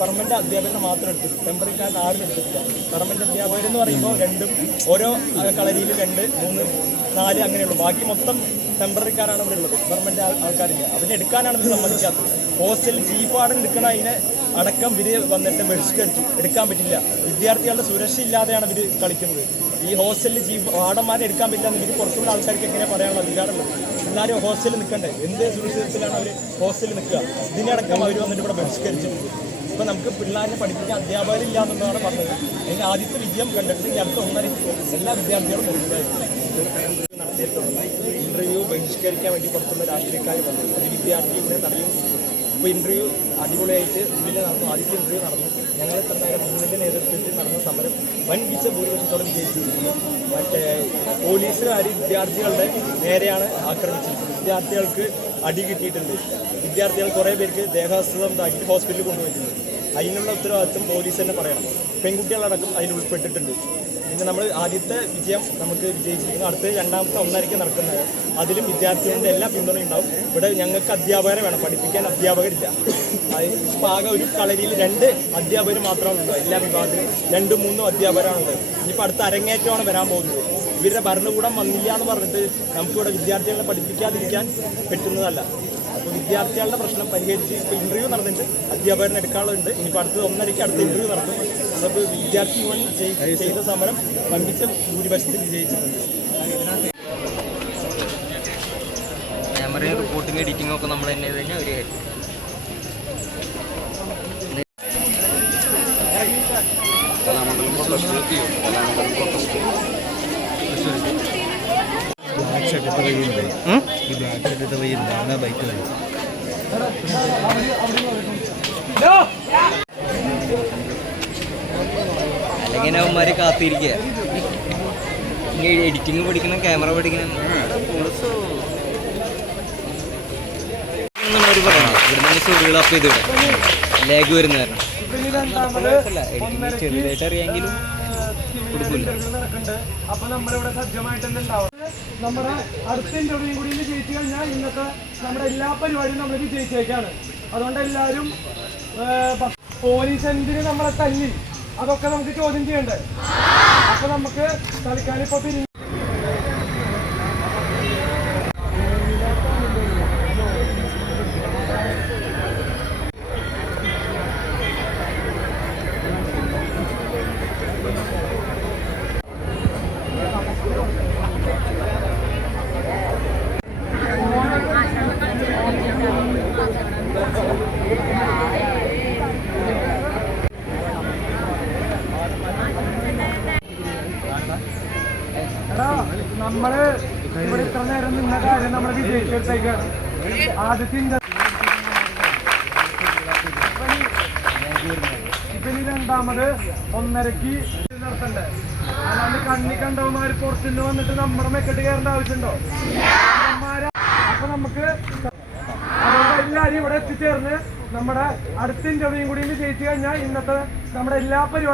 Permanent അധ്യാപകനെ മാത്രം എടുത്തിട്ട് ടെമ്പററിക്കാരൻ ആരും എടുത്തിട്ടില്ല. പെർമനന്റ് അധ്യാപകരെന്ന് പറയുമ്പോൾ രണ്ടും ഓരോ കളരിയിൽ 2, 3, 4 അങ്ങനെയുള്ളൂ. ബാക്കി മൊത്തം ടെമ്പററിക്കാരാണ് ഇവിടെ ഉള്ളത്. പെർമനന്റ് ആൾക്കാരില്ല. അതിനെ എടുക്കാനാണ് ഇവർ സമ്മതിക്കാത്തത്. ഹോസ്റ്റലിൽ ചീഫ് വാർഡൻ എടുക്കണ അതിനെ അടക്കം ഇവർ വന്നിട്ട് ബഹിഷ്കരിച്ചു. എടുക്കാൻ പറ്റില്ല. വിദ്യാർത്ഥികളുടെ സുരക്ഷ ഇല്ലാതെയാണ് ഇവർ കളിക്കുന്നത്. ഈ ഹോസ്റ്റലിൽ വാർഡന്മാരെ എടുക്കാൻ പറ്റില്ല എന്ന് ഇവർ പുറത്തുള്ള ആൾക്കാർക്ക് എങ്ങനെ പറയാനുള്ള അധികാരമുള്ളത്? എല്ലാവരും ഹോസ്റ്റലിൽ നിൽക്കണ്ടേ? എന്ത് സുരക്ഷിതത്തിലാണ് അവർ ഹോസ്റ്റലിൽ നിൽക്കുക? ഇതിനടക്കം അവർ വന്നിട്ട് ഇവിടെ ബഹിഷ്കരിച്ചിട്ടുണ്ട്. ഇപ്പം നമുക്ക് പിള്ളേരെ പഠിപ്പിക്കാൻ അധ്യാപകരില്ല എന്നുള്ളതാണ് പറഞ്ഞത്. അതിന് ആദ്യത്തെ വിജയം കണ്ടിട്ട് ഈ അടുത്ത 1.5 എല്ലാ വിദ്യാർത്ഥികളും നടത്തിയിട്ടുള്ള ഇൻ്റർവ്യൂ ബഹിഷ്കരിക്കാൻ വേണ്ടി പുറത്തുള്ള രാഷ്ട്രീയക്കാർ വന്നു. ഒരു വിദ്യാർത്ഥി ഇവിടെ തടയും. ഇപ്പോൾ ഇൻ്റർവ്യൂ അടിപൊളിയായിട്ട് ഇതിൽ നടന്നു. ആദ്യത്തെ ഇൻ്റർവ്യൂ നടന്നു. ഞങ്ങൾ ഇത്ര നേരം 3ന്റെ നേതൃത്വത്തിൽ നടന്ന സമരം വൻപിച്ച ഭൂരിപക്ഷത്തോടെ വിജയിച്ചിരിക്കുന്നു. മറ്റേ പോലീസുകാർ വിദ്യാർത്ഥികളുടെ നേരെയാണ് ആക്രമിച്ചിരിക്കുന്നത്. വിദ്യാർത്ഥികൾക്ക് അടി കിട്ടിയിട്ടുണ്ട്. വിദ്യാർത്ഥികൾ കുറേ പേർക്ക് ദേഹാസ്വസ്ഥം ഉണ്ടാക്കിയിട്ട് ഹോസ്പിറ്റലിൽ കൊണ്ടുപോയിട്ടുണ്ട്. അതിനുള്ള ഉത്തരവാദിത്വം പോലീസ് തന്നെ പറയണം. പെൺകുട്ടികളടക്കം അതിൽ ഉൾപ്പെട്ടിട്ടുണ്ട്. പിന്നെ നമ്മൾ ആദ്യത്തെ വിജയം നമുക്ക് വിജയിച്ചിരിക്കുന്നു. അടുത്ത് രണ്ടാമത്തെ 1.5 നടക്കുന്നത്. അതിലും വിദ്യാർത്ഥികളുടെ എല്ലാ പിന്തുണയും ഉണ്ടാവും. ഇവിടെ ഞങ്ങൾക്ക് അധ്യാപകരെ വേണം. പഠിപ്പിക്കാൻ അധ്യാപകരില്ല. ഇപ്പോൾ ആകെ ഒരു കളരിയിൽ 2 അധ്യാപകർ മാത്രമാണുള്ളത്. എല്ലാ വിഭാഗത്തിലും 2, 3 അധ്യാപകരാണുള്ളത്. ഇനിയിപ്പോൾ അടുത്ത അരങ്ങേറ്റമാണ് വരാൻ പോകുന്നത്. ഇവരുടെ ഭരണകൂടം വന്നില്ല എന്ന് പറഞ്ഞിട്ട് നമുക്കിവിടെ വിദ്യാർത്ഥികളെ പഠിപ്പിക്കാതിരിക്കാൻ പറ്റുന്നതല്ല. അപ്പോൾ വിദ്യാർത്ഥികളുടെ പ്രശ്നം പരിഹരിച്ച് ഇപ്പോൾ ഇൻ്റർവ്യൂ നടന്നിട്ട് അധ്യാപകരനെ എടുക്കാനുള്ളത്. ഇനിയിപ്പോൾ അടുത്ത 1.5 അടുത്ത ഇൻ്റർവ്യൂ നടത്തും. നമുക്ക് വിദ്യാർത്ഥി യൂണിയൻ ചെയ്ത സമരം വമ്പിച്ച ഭൂരിപക്ഷത്തിൽ വിജയിച്ചിട്ടുണ്ട്. ക്യാമറയും റിപ്പോർട്ടിങ് എഡിറ്റിംഗ് ഒക്കെ നമ്മൾ തന്നെ ചെയ്ത് കഴിഞ്ഞാൽ ഒരു അല്ലെങ്കിൽ അവന്മാര് കാത്തിരിക്കുക. എഡിറ്റിംഗ് പഠിക്കണം, ക്യാമറ പഠിക്കണം. അവർ പറയുന്നത് ഇവിടുന്ന് സ്റ്റോറികൾ അപ്പ് ചെയ്ത് വിടാം. ലാഗ് വരുന്ന കാരണം എഡിറ്റിംഗ് ചെറുതായിട്ട് അറിയാമെങ്കിലും കൊടുക്കില്ല. അപ്പൊ നമ്മളിവിടെ സജ്ജമായിട്ട് ഉണ്ടാവും. നമ്മുടെ അടുത്ത ഇന്റർവ്യൂ കൂടി ജയിച്ചു കഴിഞ്ഞാൽ ഇന്നത്തെ നമ്മുടെ എല്ലാ പരിപാടിയും നമ്മൾ വിജയിച്ചേക്കാണ്. അതുകൊണ്ട് എല്ലാവരും പോലീസ് എന്തിന് നമ്മളെ തല്ലി അതൊക്കെ നമുക്ക് ചോദ്യം ചെയ്യണ്ടേ? അപ്പൊ നമുക്ക് തൽക്കാലം ഇപ്പൊ നമ്മള് ഇവിടെ ഇത്ര നേരം നിന്ന കാര്യം നമ്മൾ വിജയിച്ചെടുത്തേക്കാണ്. ആദ്യത്തെ ഇനി രണ്ടാമത് 1.5 നടത്തണ്ടേ? അല്ലാണ്ട് കണ്ണി കണ്ടവന്മാര് പുറത്തുനിന്ന് വന്നിട്ട് നമ്മുടെ മെക്കെട്ട് കയറേണ്ട ആവശ്യമുണ്ടോ? അപ്പൊ നമുക്ക് അതുകൊണ്ട് എല്ലാവരും ഇവിടെ എത്തിച്ചേർന്ന് നമ്മുടെ അടുത്ത ഇന്റർവ്യൂ കൂടി ജയിച്ചു കഴിഞ്ഞാൽ ഇന്നത്തെ നമ്മുടെ എല്ലാ പരിപാടിയും